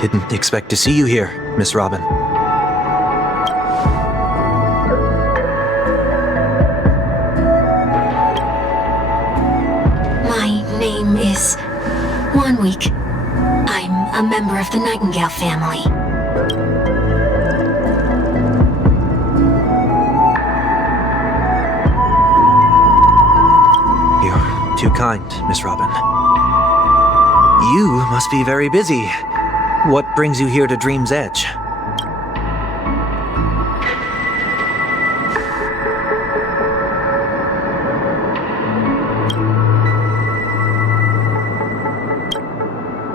Didn't expect to see you here, Miss Robin. My name is Wanweek. I'm a member of the Nightingale family. You're too kind, Miss Robin. You must be very busy. What brings you here to Dream's Edge?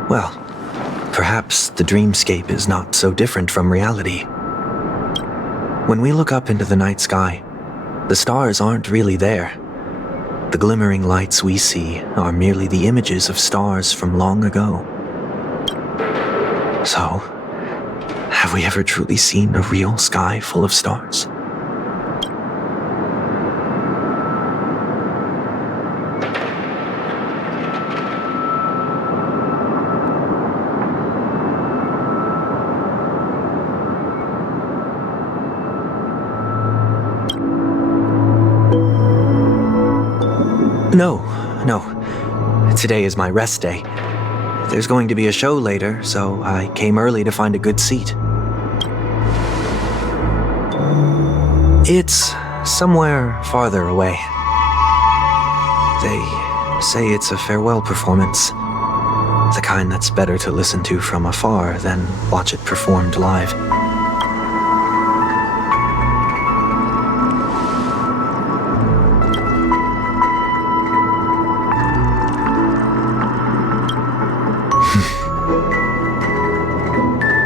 Well, perhaps the dreamscape is not so different from reality. When we look up into the night sky, the stars aren't really there. The glimmering lights we see are merely the images of stars from long ago. So, have we ever truly seen a real sky full of stars? No. Today is my rest day. There's going to be a show later, so I came early to find a good seat. It's somewhere farther away. They say it's a farewell performance. The kind that's better to listen to from afar than watch it performed live.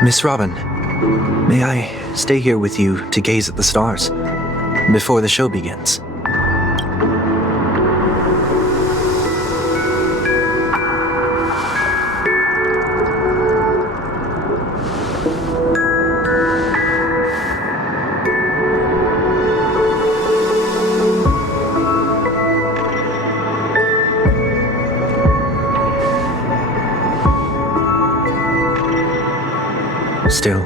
Miss Robin, may I stay here with you to gaze at the stars before the show begins? Still,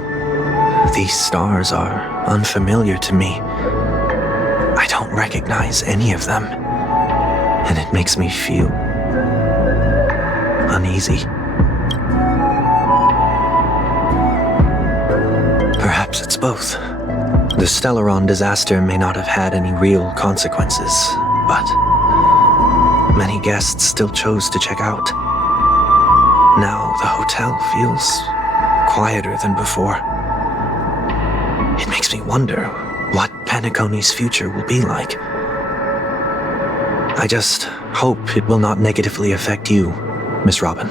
these stars are unfamiliar to me. I don't recognize any of them, and it makes me feel uneasy. Perhaps it's both. The Stellaron disaster may not have had any real consequences, but many guests still chose to check out. Now the hotel feels quieter than before. It makes me wonder what Penacony's future will be like. I just hope it will not negatively affect you, Miss Robin.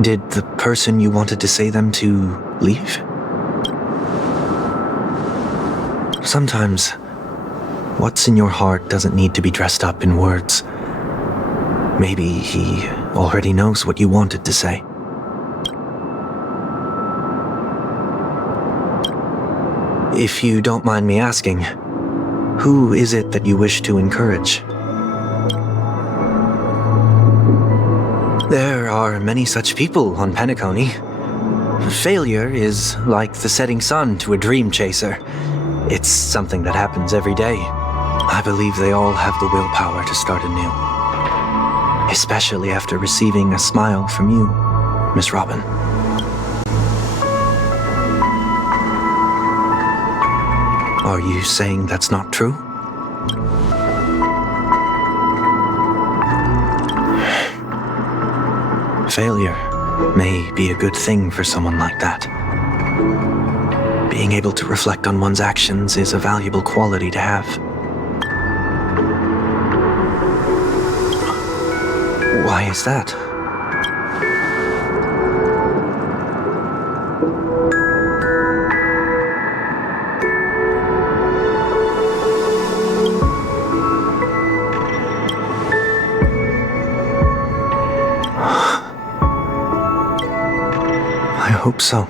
Did the person you wanted to say them to leave? Sometimes, what's in your heart doesn't need to be dressed up in words. Maybe he already knows what you wanted to say. If you don't mind me asking, who is it that you wish to encourage? There are many such people on Penacony. Failure is like the setting sun to a dream chaser. It's something that happens every day. I believe they all have the willpower to start anew. Especially after receiving a smile from you, Miss Robin. Are you saying that's not true? Failure may be a good thing for someone like that. Being able to reflect on one's actions is a valuable quality to have. Why is that? I hope so.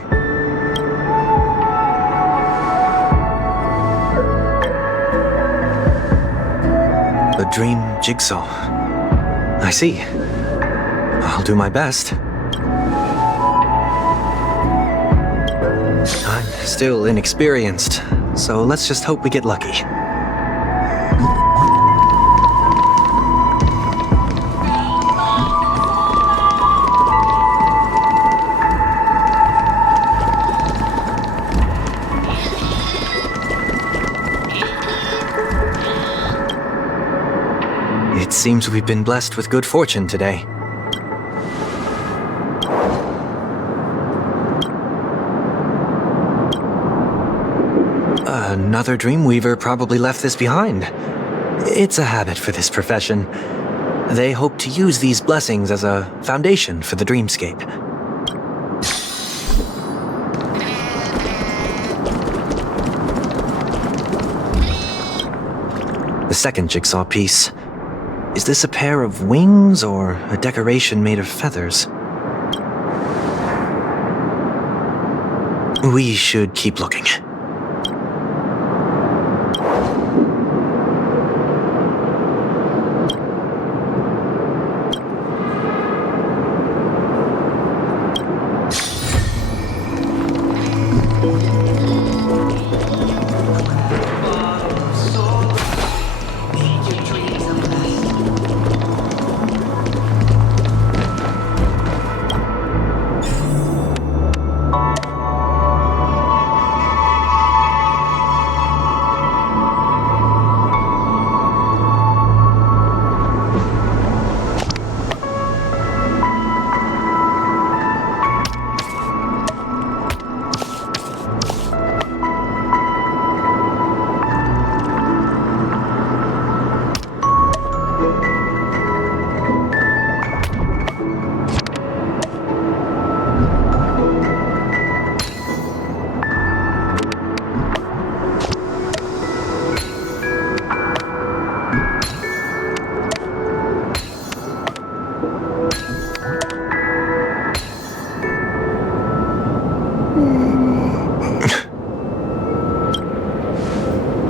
A dream jigsaw. I see. I'll do my best. I'm still inexperienced, so let's just hope we get lucky. It seems we've been blessed with good fortune today. Another Dreamweaver probably left this behind. It's a habit for this profession. They hope to use these blessings as a foundation for the dreamscape. The second jigsaw piece. Is this a pair of wings or a decoration made of feathers? We should keep looking.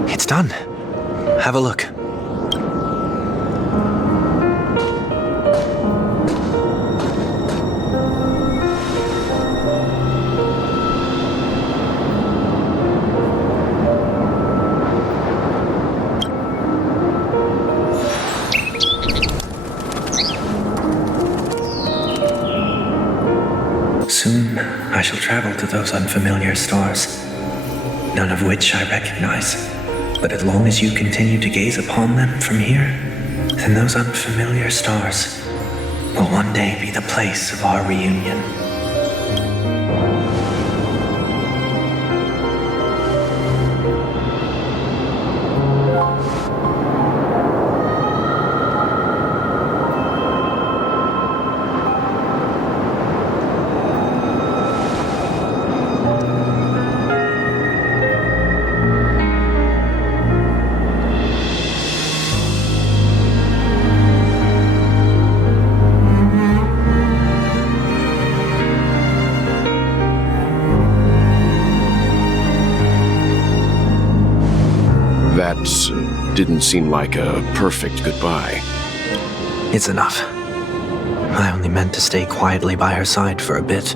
It's done. Have a look. Soon, I shall travel to those unfamiliar stars, none of which I recognize. But as long as you continue to gaze upon them from here, then those unfamiliar stars will one day be the place of our reunion. That didn't seem like a perfect goodbye. It's enough. I only meant to stay quietly by her side for a bit.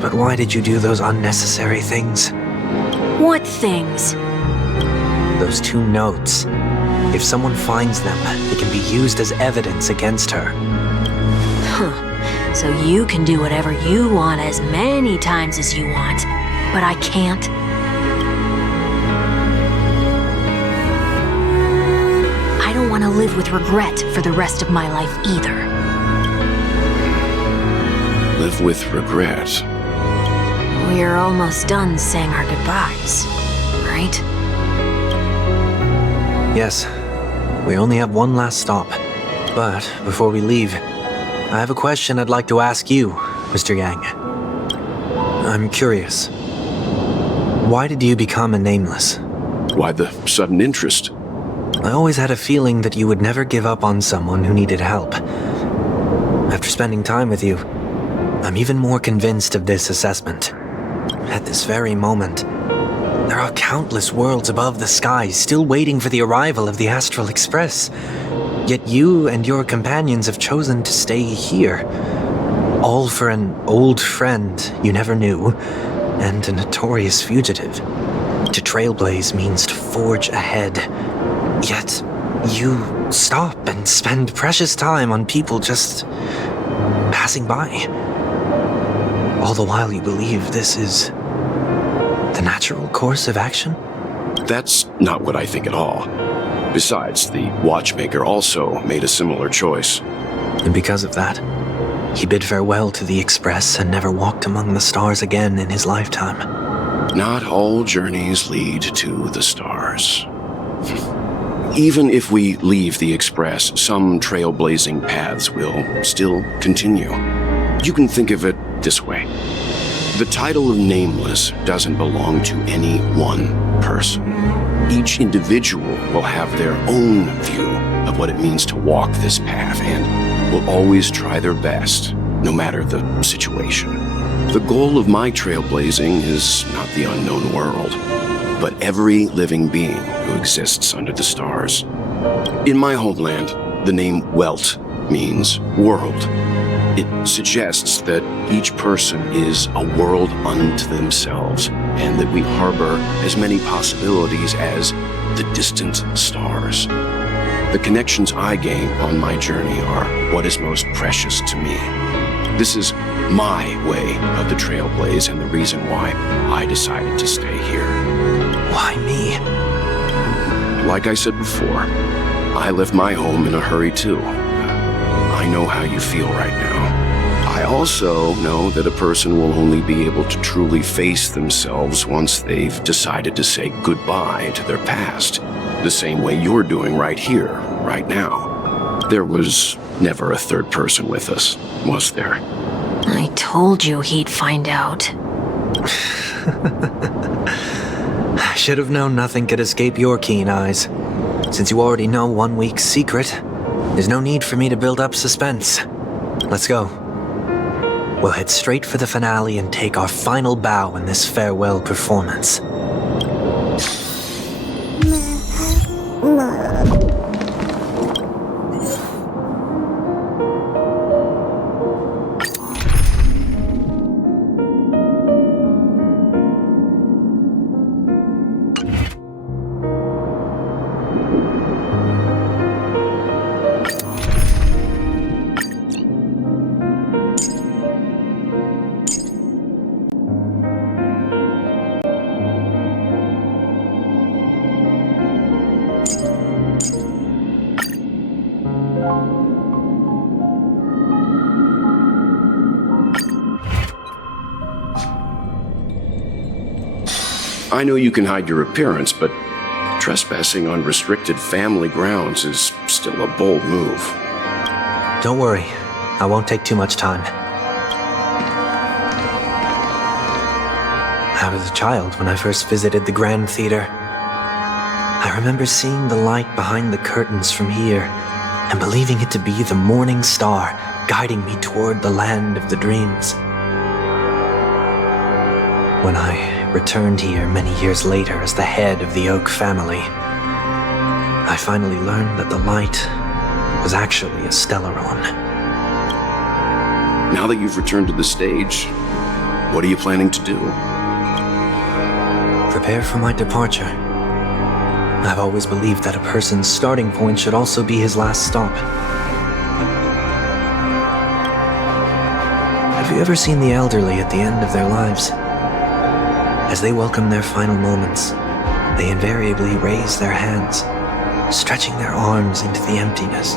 But why did you do those unnecessary things? What things? Those 2 notes. If someone finds them, they can be used as evidence against her. Huh. So you can do whatever you want as many times as you want, but I can't? I don't want to live with regret for the rest of my life either. Live with regret? We're almost done saying our goodbyes, right? Yes. We only have one last stop. But before we leave, I have a question I'd like to ask you, Mr. Yang. I'm curious. Why did you become a Nameless? Why the sudden interest? I always had a feeling that you would never give up on someone who needed help. After spending time with you, I'm even more convinced of this assessment. At this very moment, There are countless worlds above the sky still waiting for the arrival of the Astral Express. Yet you and your companions have chosen to stay here. All for an old friend you never knew, and a notorious fugitive. To trailblaze means to forge ahead. Yet, you stop and spend precious time on people just passing by. All the while you believe this is the natural course of action? That's not what I think at all. Besides, the watchmaker also made a similar choice. And because of that, he bid farewell to the Express and never walked among the stars again in his lifetime. Not all journeys lead to the stars. Even if we leave the Express, some trailblazing paths will still continue. You can think of it this way. The title of Nameless doesn't belong to any one person. Each individual will have their own view of what it means to walk this path and will always try their best, no matter the situation. The goal of my trailblazing is not the unknown world, but every living being who exists under the stars. In my homeland, the name Welt means world. It suggests that each person is a world unto themselves, and that we harbor as many possibilities as the distant stars. The connections I gain on my journey are what is most precious to me. This is my way of the trailblaze and the reason why I decided to stay here. Why me? Like I said before, I left my home in a hurry too. I know how you feel right now. I also know that a person will only be able to truly face themselves once they've decided to say goodbye to their past, the same way you're doing right here, right now. There was never a third person with us, was there? I told you he'd find out. I should have known nothing could escape your keen eyes. Since you already know 1 week's secret, there's no need for me to build up suspense. Let's go. We'll head straight for the finale and take our final bow in this farewell performance. I know you can hide your appearance, but trespassing on restricted family grounds is still a bold move. Don't worry, I won't take too much time. I was a child when I first visited the Grand Theater. I remember seeing the light behind the curtains from here and believing it to be the morning star guiding me toward the land of the dreams. When I returned here many years later as the head of the Oak family, I finally learned that the light was actually a Stellaron. Now that you've returned to the stage, what are you planning to do? Prepare for my departure. I've always believed that a person's starting point should also be his last stop. Have you ever seen the elderly at the end of their lives? As they welcome their final moments, they invariably raise their hands, stretching their arms into the emptiness.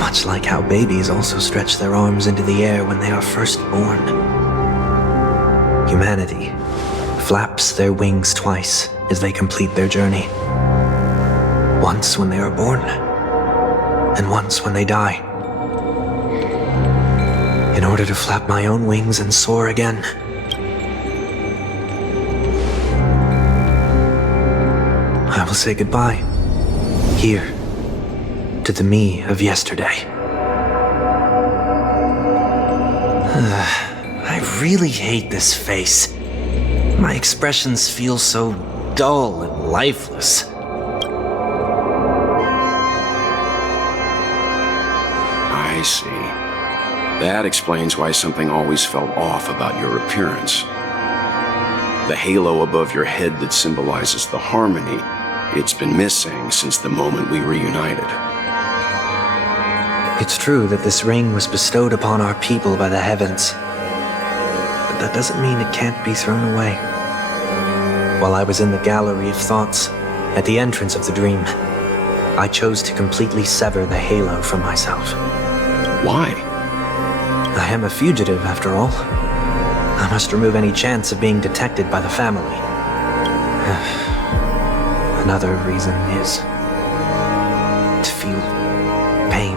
Much like how babies also stretch their arms into the air when they are first born. Humanity flaps their wings twice as they complete their journey. Once when they are born, and once when they die. In order to flap my own wings and soar again. I will say goodbye, here, to the me of yesterday. I really hate this face. My expressions feel so dull and lifeless. I see. That explains why something always felt off about your appearance. The halo above your head that symbolizes the harmony, it's been missing since the moment we reunited. It's true that this ring was bestowed upon our people by the heavens, but that doesn't mean it can't be thrown away. While I was in the gallery of thoughts, at the entrance of the dream, I chose to completely sever the halo from myself. Why? I am a fugitive, after all. I must remove any chance of being detected by the family. Another reason is to feel pain.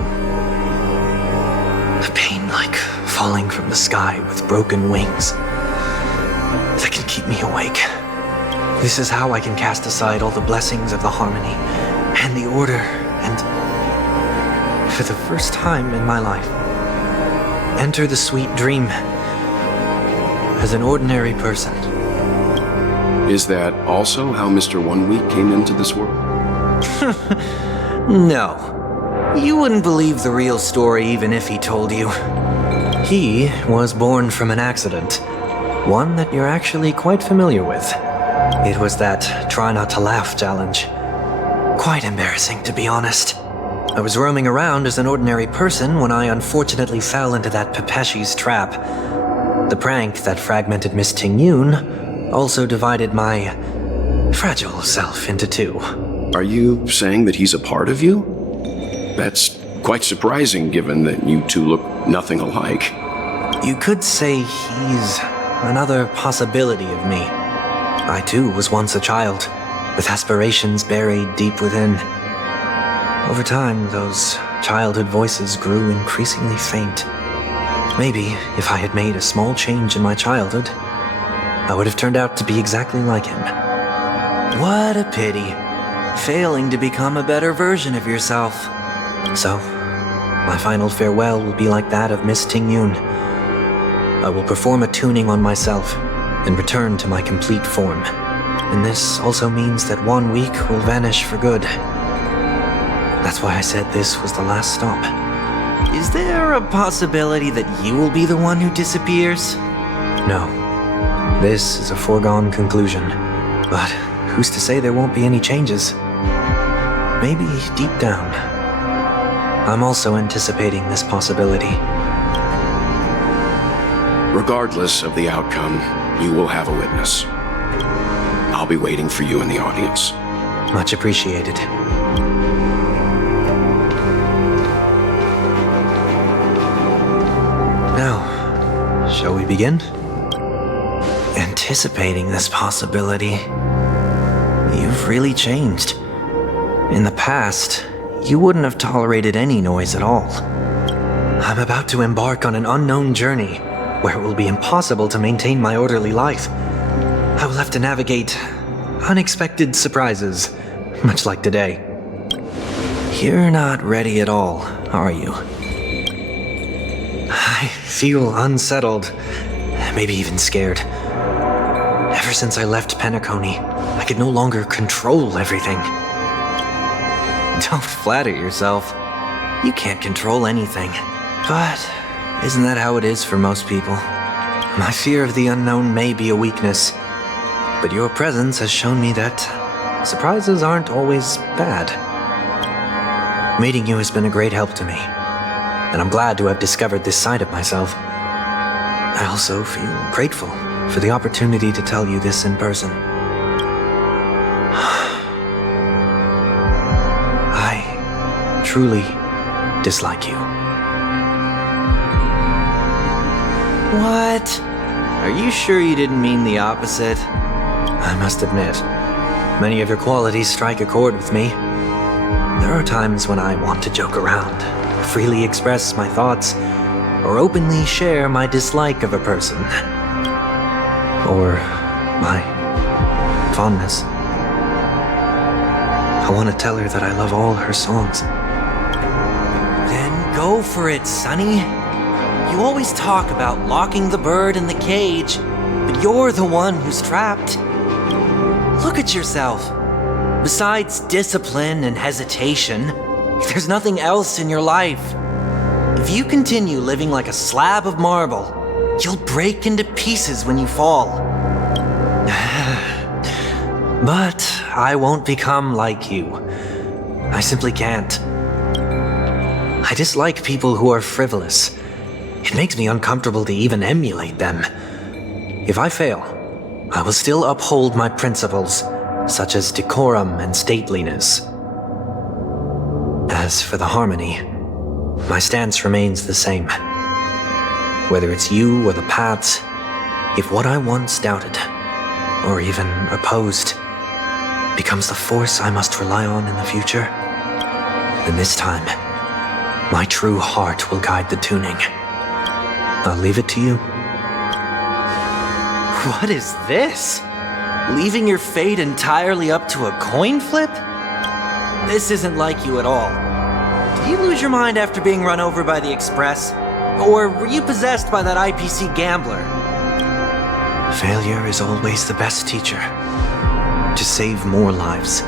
A pain like falling from the sky with broken wings that can keep me awake. This is how I can cast aside all the blessings of the harmony and the order, and for the first time in my life, enter the sweet dream as an ordinary person. Is that also how Mr. 1 Week came into this world? No. You wouldn't believe the real story even if he told you. He was born from an accident, one that you're actually quite familiar with. It was that try not to laugh challenge. Quite embarrassing, to be honest. I was roaming around as an ordinary person when I unfortunately fell into that Pepeshi's trap. The prank that fragmented Miss Ting-Yun also divided my fragile self into two. Are you saying that he's a part of you? That's quite surprising given that you two look nothing alike. You could say he's another possibility of me. I too was once a child, with aspirations buried deep within. Over time, those childhood voices grew increasingly faint. Maybe if I had made a small change in my childhood, I would have turned out to be exactly like him. What a pity, failing to become a better version of yourself. So, my final farewell will be like that of Miss Ting-Yun. I will perform a tuning on myself and return to my complete form. And this also means that 1 week will vanish for good. That's why I said this was the last stop. Is there a possibility that you will be the one who disappears? No. This is a foregone conclusion. But who's to say there won't be any changes? Maybe deep down, I'm also anticipating this possibility. Regardless of the outcome, you will have a witness. I'll be waiting for you in the audience. Much appreciated. Now, shall we begin? Anticipating this possibility, you've really changed. In the past, you wouldn't have tolerated any noise at all. I'm about to embark on an unknown journey where it will be impossible to maintain my orderly life. I will have to navigate unexpected surprises, much like today. You're not ready at all, are you? I feel unsettled, maybe even scared. Ever since I left Penacony, I could no longer control everything. Don't flatter yourself. You can't control anything. But isn't that how it is for most people? My fear of the unknown may be a weakness, but your presence has shown me that surprises aren't always bad. Meeting you has been a great help to me, and I'm glad to have discovered this side of myself. I also feel grateful for the opportunity to tell you this in person. I truly dislike you. What? Are you sure you didn't mean the opposite? I must admit, many of your qualities strike a chord with me. There are times when I want to joke around, freely express my thoughts, or openly share my dislike of a person. Or my fondness. I want to tell her that I love all her songs. Then go for it, Sonny. You always talk about locking the bird in the cage, But you're the one who's trapped. Look at yourself. Besides discipline and hesitation, there's nothing else in your life. If you continue living like a slab of marble, you'll break into pieces when you fall. But I won't become like you. I simply can't. I dislike people who are frivolous. It makes me uncomfortable to even emulate them. If I fail, I will still uphold my principles, such as decorum and stateliness. As for the harmony, my stance remains the same. Whether it's you or the paths, if what I once doubted, or even opposed, becomes the force I must rely on in the future, then this time, my true heart will guide the tuning. I'll leave it to you. What is this? Leaving your fate entirely up to a coin flip? This isn't like you at all. Did you lose your mind after being run over by the Express? Or were you possessed by that IPC gambler? Failure is always the best teacher. To save more lives,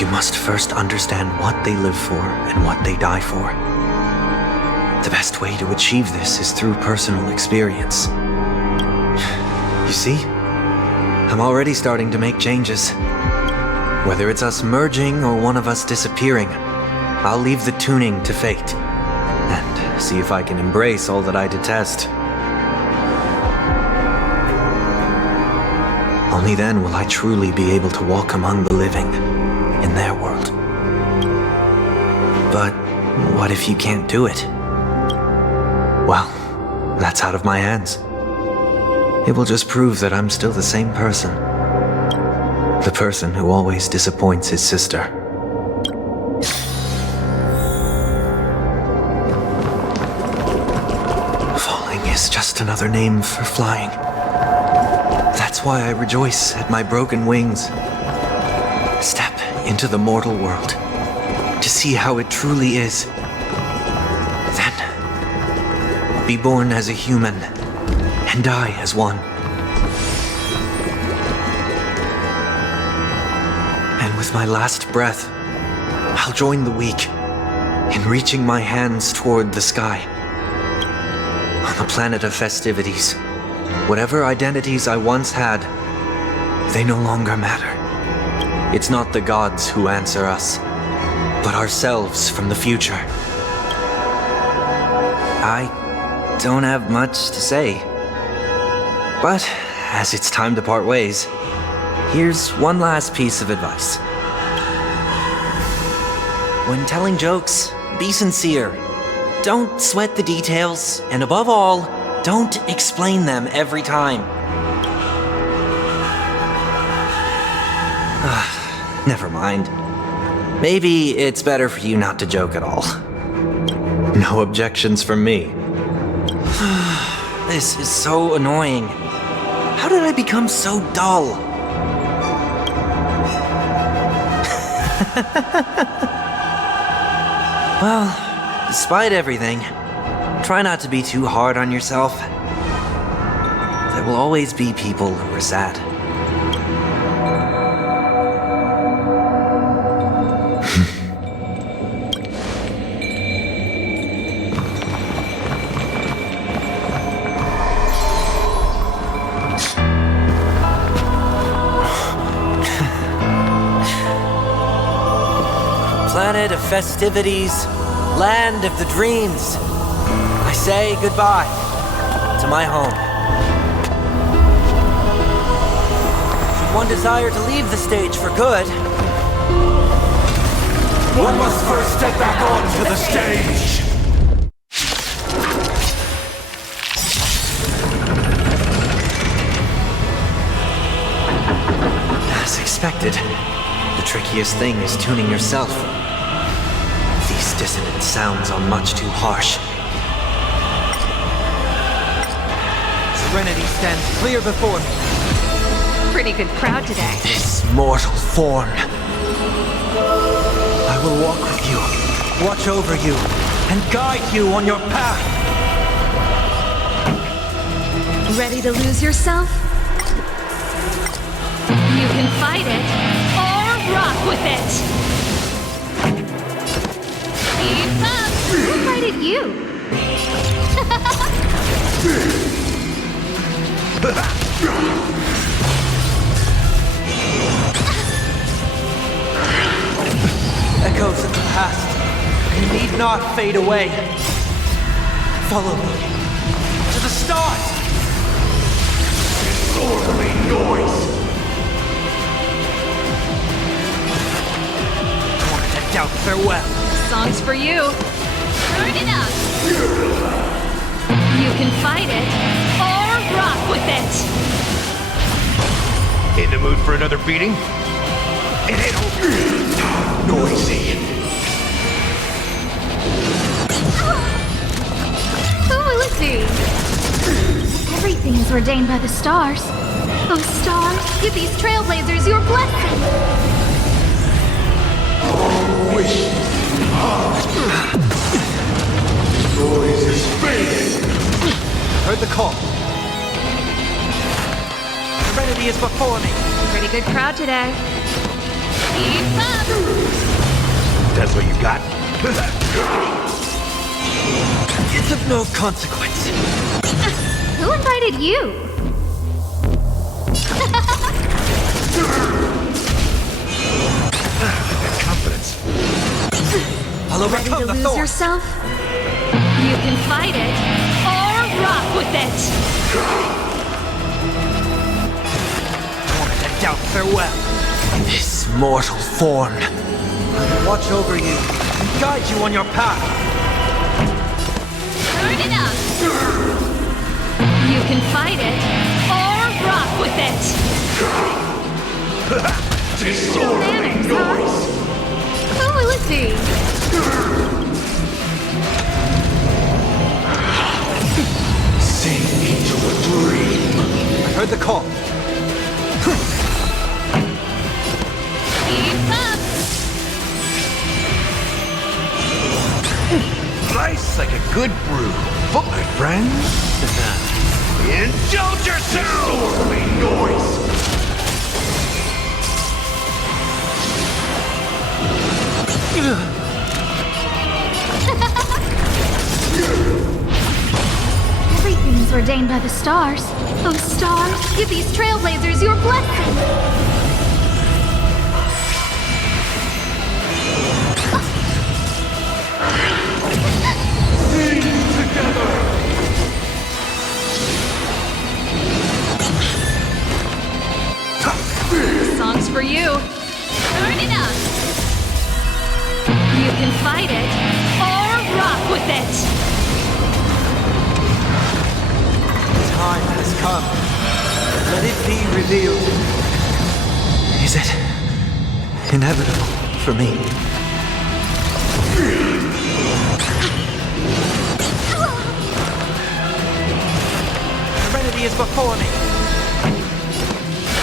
you must first understand what they live for and what they die for. The best way to achieve this is through personal experience. You see? I'm already starting to make changes. Whether it's us merging or one of us disappearing, I'll leave the tuning to fate, and see if I can embrace all that I detest. Only then will I truly be able to walk among the living, in their world. But what if you can't do it? Well, that's out of my hands. It will just prove that I'm still the same person. The person who always disappoints his sister. Falling is just another name for flying. That's why I rejoice at my broken wings. Step into the mortal world to see how it truly is. Then, be born as a human and die as one. And with my last breath, I'll join the weak in reaching my hands toward the sky. On the planet of festivities, whatever identities I once had, they no longer matter. It's not the gods who answer us, but ourselves from the future. I don't have much to say. But, as it's time to part ways, here's one last piece of advice. When telling jokes, be sincere. Don't sweat the details, and above all, don't explain them every time. Never mind. Maybe it's better for you not to joke at all. No objections from me. This is so annoying. How did I become so dull? Well, despite everything, try not to be too hard on yourself. There will always be people who are sad. Planet of festivities, land of the dreams. I say goodbye to my home. Should one desire to leave the stage for good, one must first step back onto the stage. As expected, the trickiest thing is tuning yourself. These dissonant sounds are much too harsh. Serenity stands clear before me. Pretty good crowd today. This mortal form. I will walk with you, watch over you, and guide you on your path. Ready to lose yourself? fight it or rock with it. Keep up. Who invited you? Echoes of the past. You need not fade away. Follow me to the stars. Disorderly noise. Wanted to doubt farewell. Song's for you. Turn it up. You can fight it or rock with it. In the mood for another beating? It ain't over. Noisy. Who will it be? Everything is ordained by the stars. Oh, stars, give these trailblazers your blessing. Noise is fading. Heard the call. Serenity is before me. Pretty good crowd today. Keep up. That's what you got? It's of no consequence. Who invited you? Confidence. I'll Ready overcome to the lose thorns. yourself? You can fight it or rock with it. Wanted to doubt farewell. This mortal form. I will watch over you and guide you on your path. Turn it up. You can fight it or rock with it. Disorderly noise. Who will it be? Sink into a dream. I heard the call. Keep up. Nice like a good brew. But my friends, indulge yourself! Disorderly noise. Everything is ordained by the stars. Oh, stars, give these trailblazers your blessing. Song's for you. Turn it up. You can fight it or rock with it. Time has come. Let it be revealed. Is it inevitable for me? Serenity is before me.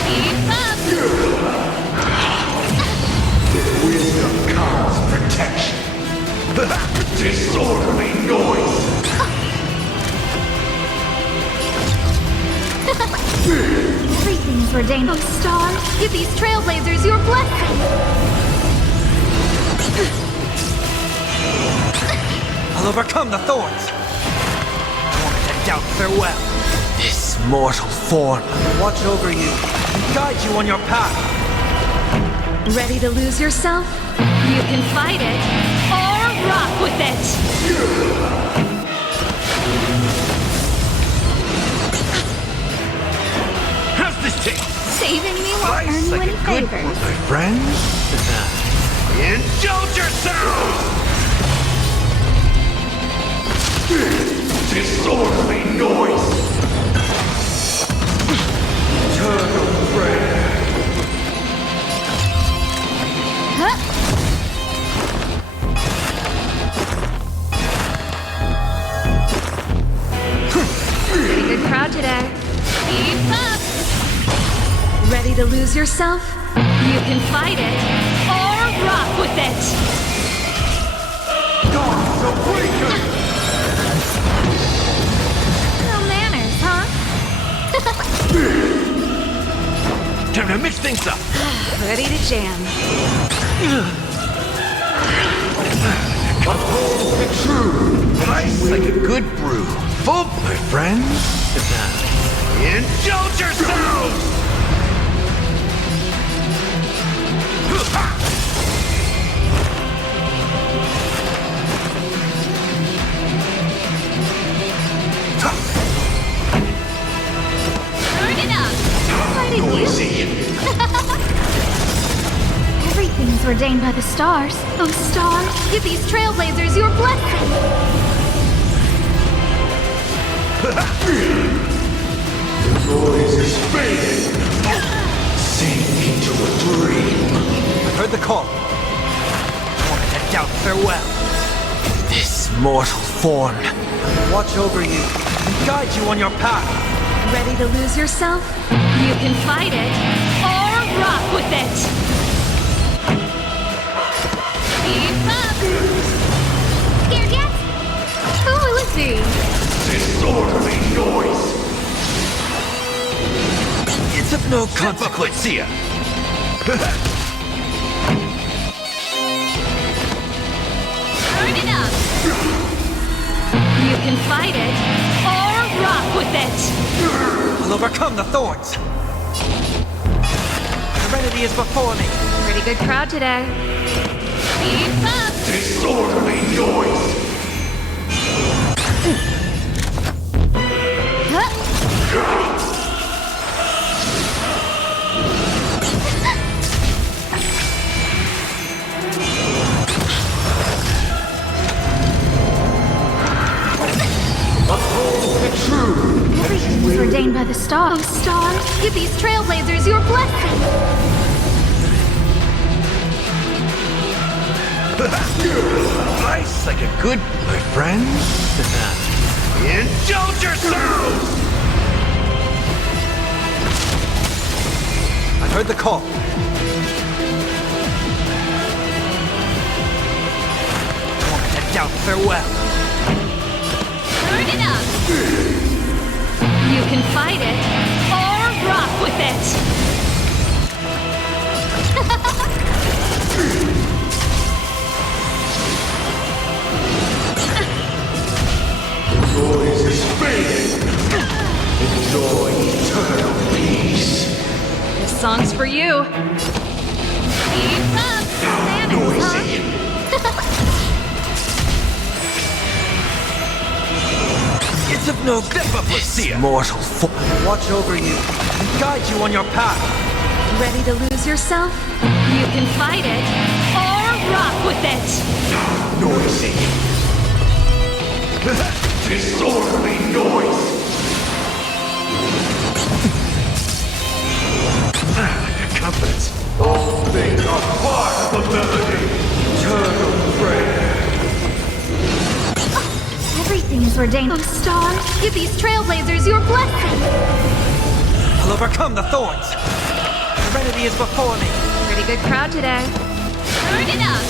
Keep up. Wisdom comes protection. Disorderly noise. Everything is ordained. Oh, stars, give these trailblazers your blessing. I'll overcome the thorns. Wanted to doubt farewell. This mortal form. I will watch over you and guide you on your path. Ready to lose yourself? You can fight it or rock with it. How's this taste? Saving me will earn Nice you like any a good brew, favors. my friends. Indulge yourself! Disorderly noise. Eternal prayer. Pretty good crowd today. Keep up. Ready to lose yourself? You can fight it or rock with it. God's awakened! No manners, huh? Time to mix things up. Ready to jam. Nice like a good brew. Full, my friends. Indulge yourselves! Turn it up. Fighting Everything is ordained by the stars. Oh, stars, give these trailblazers your blessing. Noise is fading. Sink into a dream. I heard the call. Wanted to doubt farewell. This mortal form. Watch over you and guide you on your path. Ready to lose yourself? You can fight it or rock with it. Keep up. Scared yet? Who will it be? Disorderly noise. It's of no consequence. See ya. Turn it up. You can fight it or rock with it. I'll overcome the thorns. Serenity is before me. Pretty good crowd today. Keep up. Disorderly noise. Everything is ordained by the stars. Oh, stars, give these trailblazers your blessing. Nice like a good, my friends. Indulge yourselves! I heard the call. Wanted to doubt farewell. Turn it up. You can fight it or rock with it. Noise is fading. Enjoy eternal peace. This song's for you. Keep up. Manners, It's of no this mortal form. Watch over you and guide you on your path. Ready to lose yourself? You can fight it or rock with it. Noisy. Disorderly noise. Confidence. All things are part of the melody. Eternal prayer. Everything is ordained. Oh, stars, give these trailblazers your blessing. I'll overcome the thorns. Serenity is before me. Pretty good crowd today. Turn it up.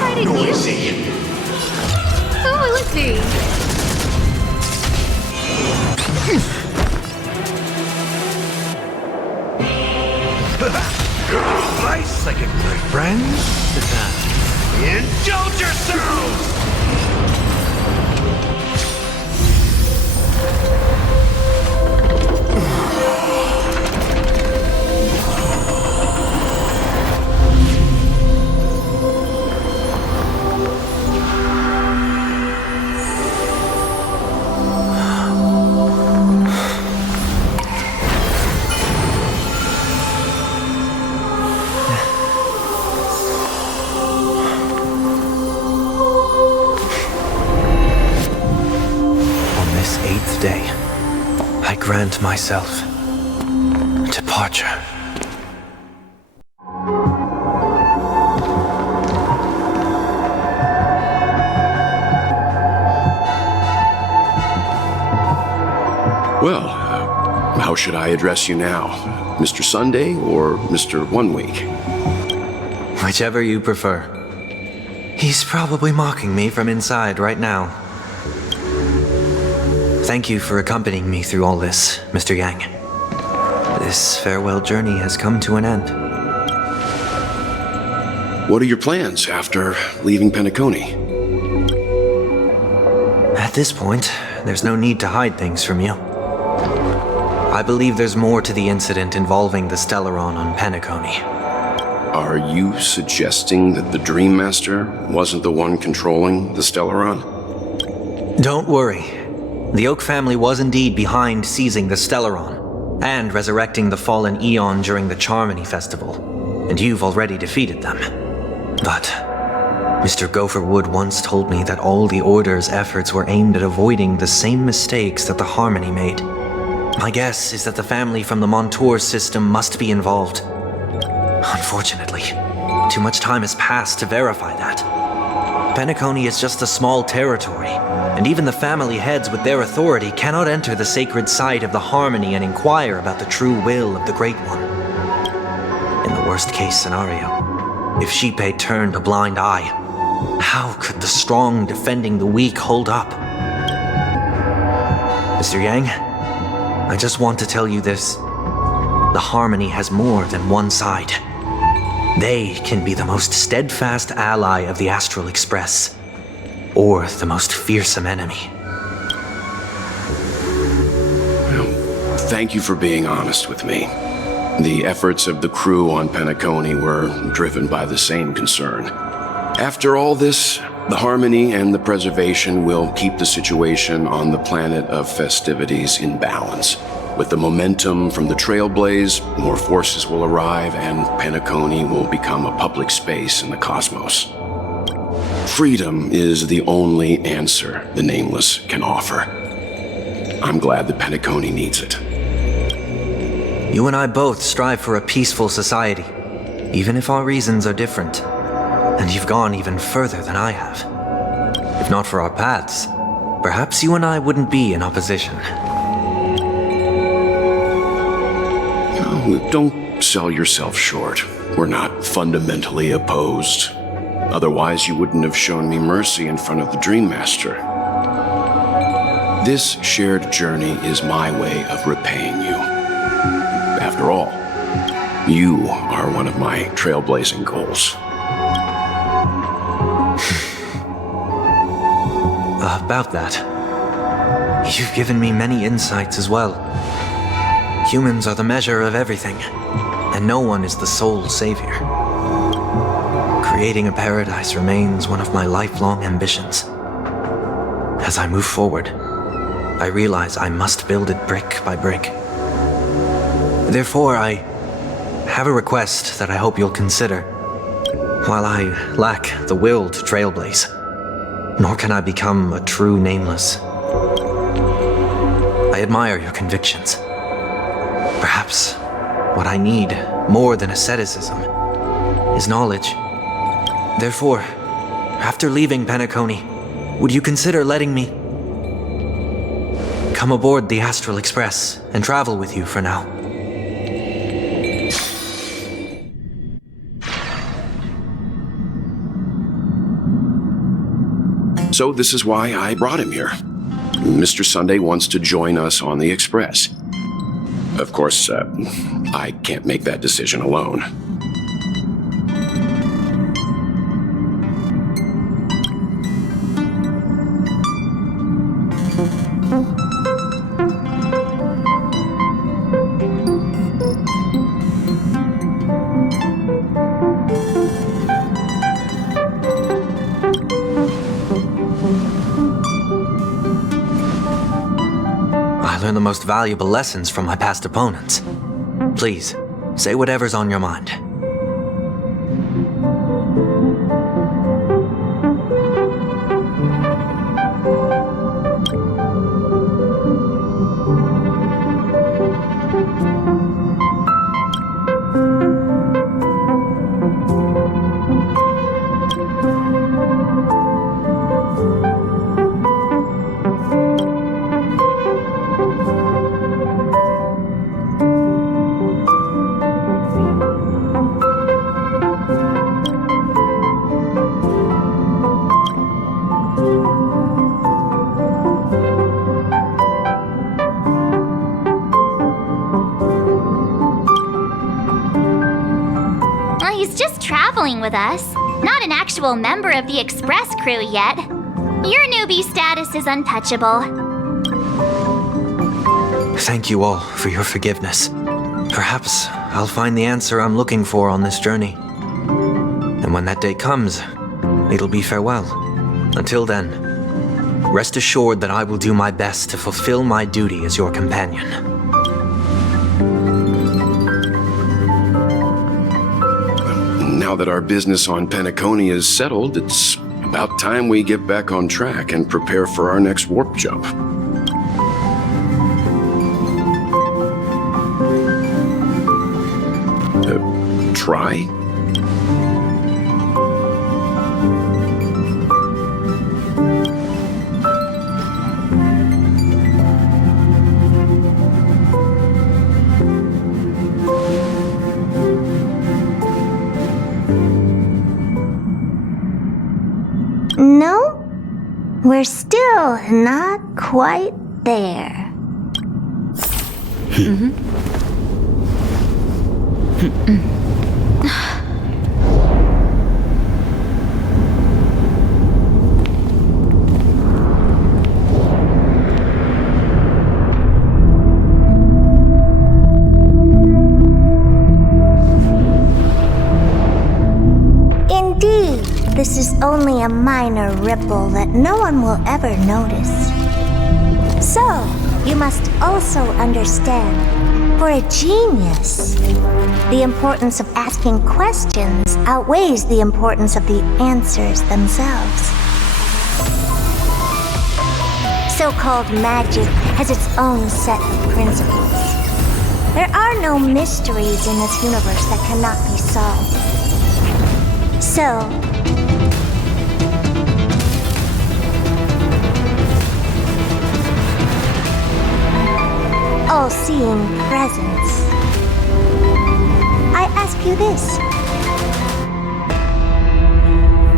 Fighting Noisy. Who will it be? Nice like it, my friends. Indulge yourselves! Day, I grant myself departure. Well, how should I address you now? Mr. Sunday or Mr. 1 Week? Whichever you prefer. He's probably mocking me from inside right now. Thank you for accompanying me through all this, Mr. Yang. This farewell journey has come to an end. What are your plans after leaving Penacony? At this point, there's no need to hide things from you. I believe there's more to the incident involving the Stellaron on Penacony. Are you suggesting that the Dream Master wasn't the one controlling the Stellaron? Don't worry. The Oak family was indeed behind seizing the Stellaron and resurrecting the fallen Eon during the Charmony Festival, and you've already defeated them. But Mr. Gopherwood once told me that all the Order's efforts were aimed at avoiding the same mistakes that the Harmony made. My guess is that the family from the Montour system must be involved. Unfortunately, too much time has passed to verify that. Penacony is just a small territory, and even the family heads with their authority cannot enter the sacred site of the Harmony and inquire about the true will of the Great One. In the worst-case scenario, if Xipe turned a blind eye, how could the strong defending the weak hold up? Mr. Yang, I just want to tell you this. The Harmony has more than one side. They can be the most steadfast ally of the Astral Express, or the most fearsome enemy. Well, thank you for being honest with me. The efforts of the crew on Penacony were driven by the same concern. After all this, the Harmony and the Preservation will keep the situation on the planet of festivities in balance. With the momentum from the Trailblaze, more forces will arrive and Penacony will become a public space in the cosmos. Freedom is the only answer the Nameless can offer. I'm glad that Penacony needs it. You and I both strive for a peaceful society, even if our reasons are different. And you've gone even further than I have. If not for our paths, perhaps you and I wouldn't be in opposition. Don't sell yourself short. We're not fundamentally opposed. Otherwise, you wouldn't have shown me mercy in front of the Dream Master. This shared journey is my way of repaying you. After all, you are one of my trailblazing goals. About that, you've given me many insights as well. Humans are the measure of everything, and no one is the sole savior. Creating a paradise remains one of my lifelong ambitions. As I move forward, I realize I must build it brick by brick. Therefore, I have a request that I hope you'll consider. While I lack the will to trailblaze, nor can I become a true Nameless, I admire your convictions. Perhaps what I need, more than asceticism, is knowledge. Therefore, after leaving Penacony, would you consider letting me come aboard the Astral Express and travel with you for now? So this is why I brought him here. Mr. Sunday wants to join us on the Express. Of course, I can't make that decision alone. I learned the most valuable lessons from my past opponents. Please, say whatever's on your mind. He's just traveling with us, not an actual member of the Express crew yet. Your newbie status is untouchable. Thank you all for your forgiveness. Perhaps I'll find the answer I'm looking for on this journey. And when that day comes, it'll be farewell. Until then, rest assured that I will do my best to fulfill my duty as your companion. Now that our business on Penacony is settled, it's about time we get back on track and prepare for our next warp jump. Try? No, we're still not quite there. Indeed, this is only a minor ripple that no one will ever notice. So, you must also understand, for a genius, the importance of asking questions outweighs the importance of the answers themselves. So-called magic has its own set of principles. There are no mysteries in this universe that cannot be solved. So, all-seeing presence, I ask you this.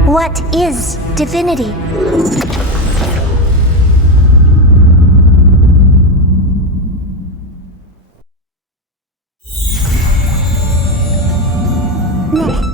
What is divinity? Next.